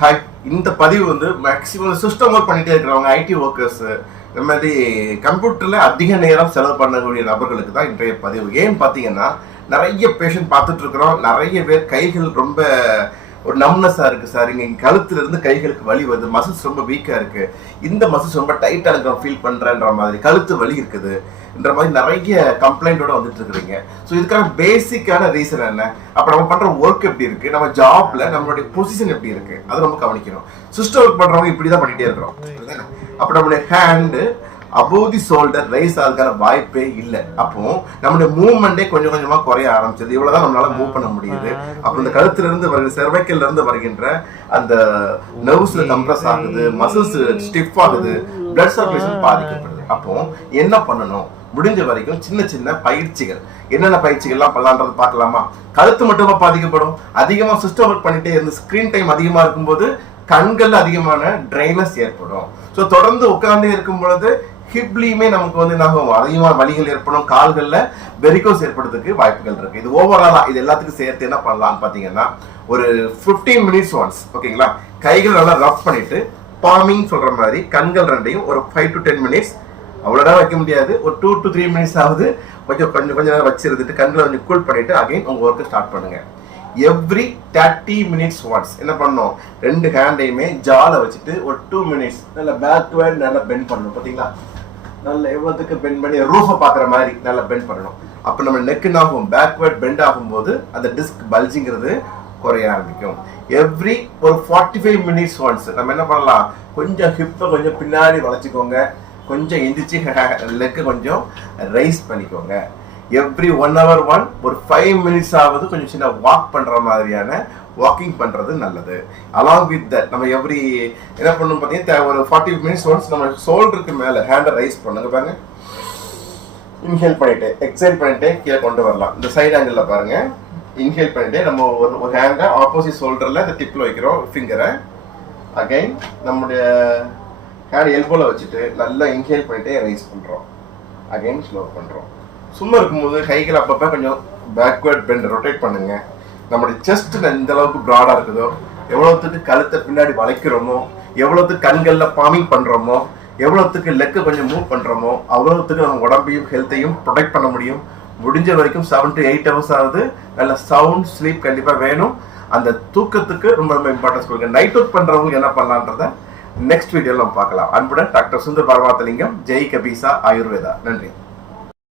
Hi, இந்த பதிவு வந்து மேக்ஸிமம் சிஸ்டம் ஒர்க் பண்ணிட்டே இருக்கிறவங்க, ஐடி ஒர்க்கர்ஸ், இந்த மாதிரி கம்ப்யூட்டரில் அதிக நேரம் செலவு பண்ணக்கூடிய நபர்களுக்கு தான் இன்றைய பதிவு. ஏன்னு பார்த்தீங்கன்னா, நிறைய பேஷண்ட் பார்த்துட்டு இருக்கிறோம். நிறைய பேர் கைகள் ரொம்ப ஒரு நம்னஸாக இருக்குது சார், இங்கே கழுத்துலேருந்து கைகளுக்கு வலி வருது, மசில்ஸ் ரொம்ப வீக்காக இருக்குது, இந்த மசில்ஸ் ரொம்ப டைட்டாக இருக்கிற ஃபீல் பண்ணுறேன்ற மாதிரி, கழுத்து வலி இருக்குதுன்ற மாதிரி நிறைய கம்ப்ளைண்ட்டோட வந்துட்டு இருக்கிறீங்க. ஸோ இதுக்கான பேசிக்கான ரீசன் என்ன? அப்போ நம்ம பண்ணுற ஒர்க் எப்படி இருக்குது, நம்ம ஜாப்ல நம்மளுடைய பொசிஷன் எப்படி இருக்குது, அதை நம்ம கவனிக்கணும். சிஸ்டம் ஒர்க் பண்ணுறவங்க இப்படி தான் பண்ணிகிட்டே இருக்கிறோம். அப்போ நம்மளுடைய ஹேண்டு அபோவ் தி ஷோல்டர் ரைஸ் ஆகிறதுக்கான வாய்ப்பே இல்லை. அப்போ நம்மளுடைய மூவ்மெண்டே கொஞ்சம் கொஞ்சமாக குறைய ஆரம்பிச்சது. இவ்வளோதான் நம்மளால மூவ் பண்ண முடியுது. அப்போ இந்த கழுத்துல இருந்து வருகிற செர்வைக்கல்ல இருந்து வருகின்ற அந்த நர்வ்ஸ்ல கம்ப்ரஸ் ஆகுது, மசில்ஸ் ஸ்டிஃப் ஆகுது, பிளட் சர்க்குலேஷன் பாதிக்கப்படுது. அப்போ என்ன பண்ணணும்? முடிஞ்ச வரைக்கும் சின்ன சின்ன பயிற்சிகள், என்னென்ன பயிற்சிகள்லாம் பண்ணலான்றது பார்க்கலாமா? கழுத்து மட்டுமா பாதிக்கப்படும்? அதிகமாக சிஸ்டம் ஒர்க் பண்ணிட்டே இருந்து ஸ்கிரீன் டைம் அதிகமாக இருக்கும்போது கண்கள் அதிகமான ட்ரைனஸ் ஏற்படும். ஸோ தொடர்ந்து உட்கார்ந்தே இருக்கும் பொழுது ஹிப்லையுமே நமக்கு வந்து அதிகமான வலிகள் ஏற்படும், கால்களில் வெரிகோஸ் ஏற்படுறதுக்கு வாய்ப்புகள் இருக்கு. இது ஓவராலா இது எல்லாத்துக்கும் சேர்த்து என்ன பண்ணலாம்னு பார்த்தீங்கன்னா, ஒரு 15 மினிட்ஸ் ஒன்ஸ், ஓகேங்களா, கைகள் நல்லா ரஃப் பண்ணிட்டு பாமிங் சொல்ற மாதிரி கண்கள் ரெண்டையும் ஒரு 5 to 10 மினிட்ஸ், அவ்வளோதான் வைக்க முடியாது, ஒரு 2 to 3 மினிட்ஸ் ஆகுது கொஞ்சம் நேரம் வச்சிருந்துட்டு கண்களை கொஞ்சம் கூல் பண்ணிட்டு அகைன் உங்க ஒர்க்கை ஸ்டார்ட் பண்ணுங்க. எவ்ரி 30 மினிட்ஸ் ஒன்ஸ் என்ன பண்ணணும்? ரெண்டு ஹேண்டையுமே ஜால வச்சுட்டு ஒரு 2 மினிட்ஸ் நல்லா பேக்வேர்ட் நல்லா பெண்ட் பண்ணணும். பார்த்தீங்களா, நல்லா எவ்வளவுக்கு பெண்ட் பண்ணி ரூஃபை பார்க்குற மாதிரி நல்லா பெண்ட் பண்ணணும். அப்போ நம்ம நெக் ஆகும், பேக்வேர்ட் பெண்ட் ஆகும்போது அந்த டிஸ்க் பல்ஜிங்கிறது குறைய ஆரம்பிக்கும். எவ்ரி ஒரு 45 மினிட்ஸ் ஒன்ஸ் நம்ம என்ன பண்ணலாம்? கொஞ்சம் ஹிப்பை கொஞ்சம் பின்னாடி வளைச்சிக்கோங்க, கொஞ்சம் எந்திரிச்சு லெக்கு கொஞ்சம் ரைஸ் பண்ணிக்கோங்க. எவ்ரி 1 hour ஒரு 5 மினிட்ஸ் ஆகுது கொஞ்சம் சின்ன வாக் பண்ற மாதிரியான வாக்கிங் பண்றது நல்லது. அலாங் வித் தட் நம்ம எவ்ரி என்ன பண்ணணும் பார்த்தீங்கன்னா, ஒரு 40 மினிட்ஸ் ஒன்ஸ் நம்ம ஷோல்டருக்கு மேலே ஹேண்டை ரைஸ் பண்ணுங்க. பாருங்க, இன்ஹேல் பண்ணிட்டு எக்ஸைல் பண்ணிட்டு கீழே கொண்டு வரலாம். இந்த சைடு ஆங்கிள் பாருங்க, இன்ஹேல் பண்ணிட்டு நம்ம ஒரு ஹேண்டை ஆப்போசிட் ஷோல்டர்ல இந்த டிப்ல வைக்கிறோம், ஃபிங்கரை அகைன் நம்முடைய ஹேண்ட் எல்போல வச்சுட்டு நல்லா இன்ஹேல் பண்ணிட்டே ரைஸ் பண்றோம், அகைன் ஸ்லோ பண்றோம். சும்மா இருக்கும்போது கைகள் அப்பப்போ கொஞ்சம் பேக்வேர்ட் பெண்ட் ரொட்டேட் பண்ணுங்க. நம்மளுடைய செஸ்ட் எந்த அளவுக்கு ப்ராடா இருக்குதோ, எவ்வளவுக்கு கழுத்தை பின்னாடி வளைக்கிறோமோ, எவ்வளவுக்கு கண்களில் பாமிங் பண்றோமோ, எவ்வளவுக்கு லெக்கு கொஞ்சம் மூவ் பண்றோமோ, அவ்வளவுக்கு நம்ம உடம்பையும் ஹெல்த்தையும் ப்ரொடெக்ட் பண்ண முடியும். முடிஞ்ச வரைக்கும் 7 to 8 hours ஆகுது நல்ல சவுண்ட் ஸ்லீப் கண்டிப்பா வேணும். அந்த தூக்கத்துக்கு ரொம்ப ரொம்ப இம்பார்ட்டன்ஸ் கொடுங்க. நைட் ஒர்க் பண்றவங்க என்ன பண்ணலான்றத நெக்ஸ்ட் வீடியோல நம்ம பார்க்கலாம். அன்புடன் டாக்டர் சுந்தர் பரமாத்தலிங்கம், ஜெய் கபீசா ஆயுர்வேதா. நன்றி.